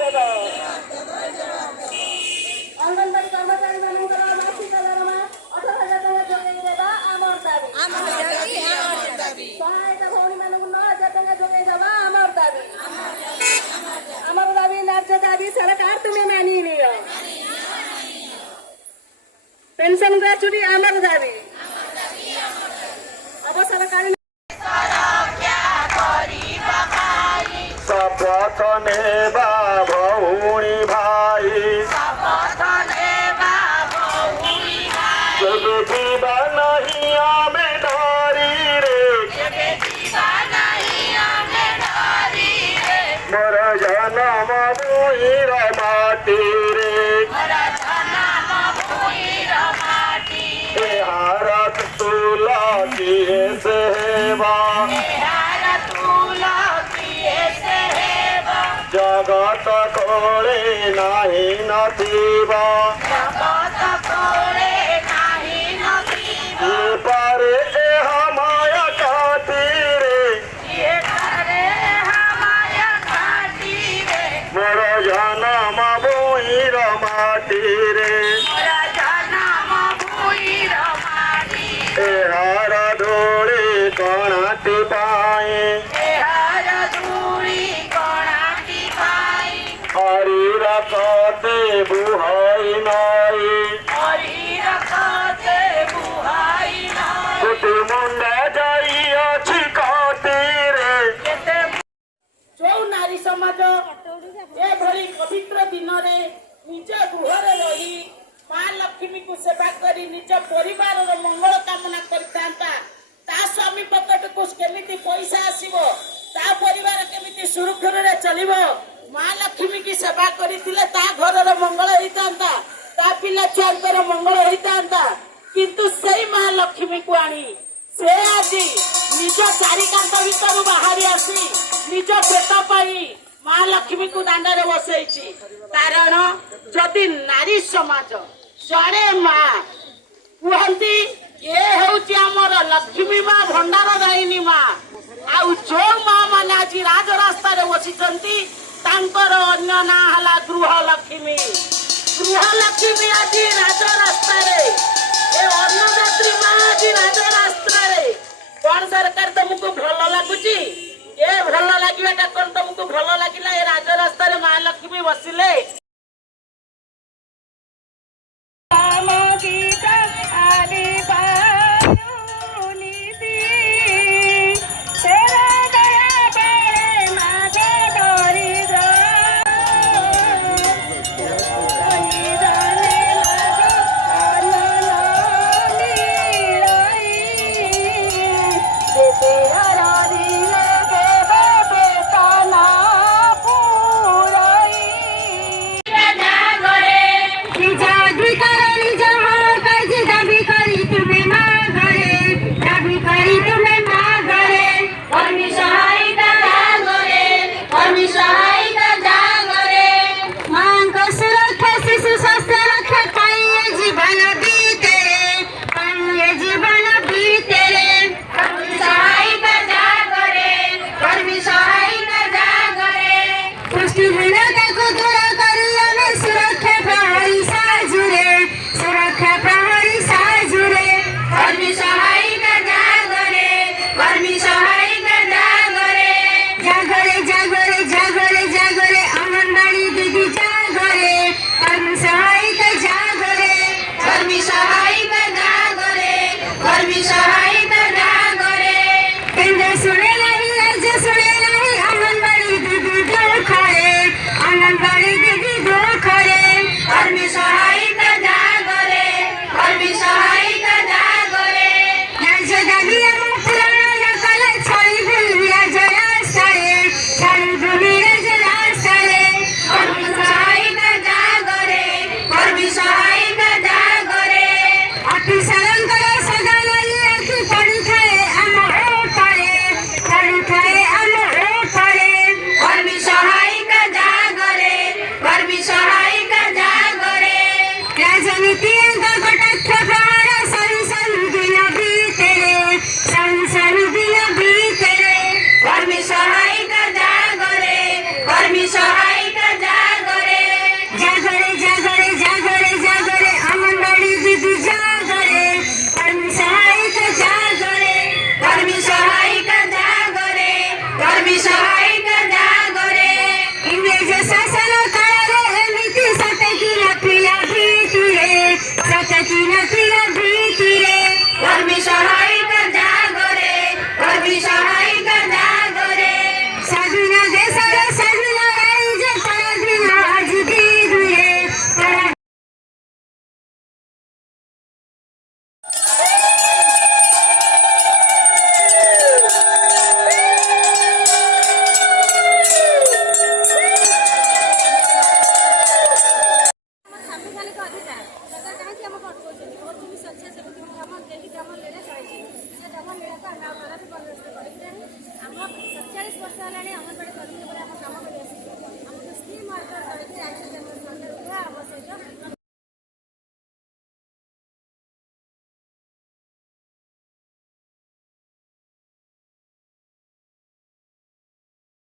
देव अंगनवाड़ी कर्मचारी मानकर मासिक दरमा 18,000 टଙ୍କା जोगाई देवा आमर दाबी सहायता भौणी मानक 9,000 टଙ୍କା जोगाई देवा आमर दाबी न्याय दाबी सरकार तुम्हें मानी लियो पेंशन ग्रेचुटी आमर दाबी अब सरकारी शपथ नेबा भौणी भाई जब जीवा नहीं आमे डरी रे मोर जनम भूइर माटी रे हारा तुलसी सेवा जगत कोळे नाही नथिबा ये पारे ए हमाया काटी रे मोर जनम भूइर माटी रे ए हार धूଳି कणाटी पाए हरिर कते बुहाई नाई कुटी मुंडा जाई अछि काटी रे जो नारी समाज एभली पवित्र दिन रे निज गृह रही माँ लक्ष्मी को सेवा करी निज परिवार मंगल कामना करता स्वामी पकेट को केमिति पैसा आसीबो ता परिवार केमिति सुरक्षित रे चलिबो माँ लक्ष्मी की सेवा करथिले ता घर मंगल होइतांता ता पिला छुआंकर मंगल होइतांता किंतु सेई माँ लक्ष्मी को आनी से आज निज चारिकांत भीतर बाहरी आसी निज पेट पाई माँ लक्ष्मी को दांडे बसई कारण जदि नारी समाज जड़े माँ कहती ये हूँ आमर लक्ष्मी माँ भंडार दायिनी माँ आउ जो माँ मैंने आज राजरास्ता बसी अन्य ना है गृह लक्ष्मी आज राजरास्ता अन्नदात्री माँ आज राजरास्ता कौन सरकार तुमको भल लगुच ये भल लगे कौन तुमको भल लगे ये राजरास्ता माँ लक्ष्मी बसिले